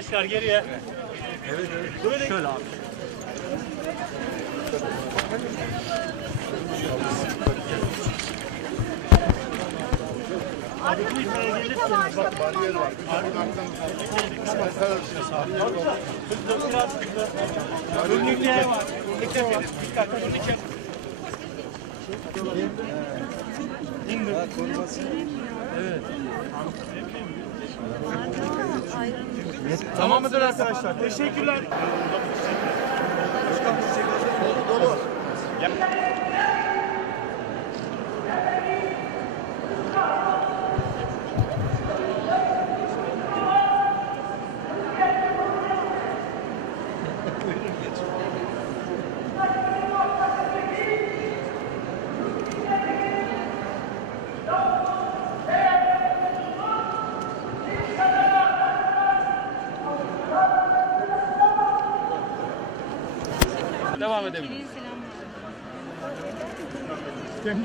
arkadaşlar geriye. Evet evet. Böyle şöyle abi. Abi bir tane gelirsiniz bak bariyer var. Biraz Önlükler var. Önlükler var. Dikkat önlükler. İndir. Tamam mıdır arkadaşlar? Teşekkürler. Devam edelim. Selam.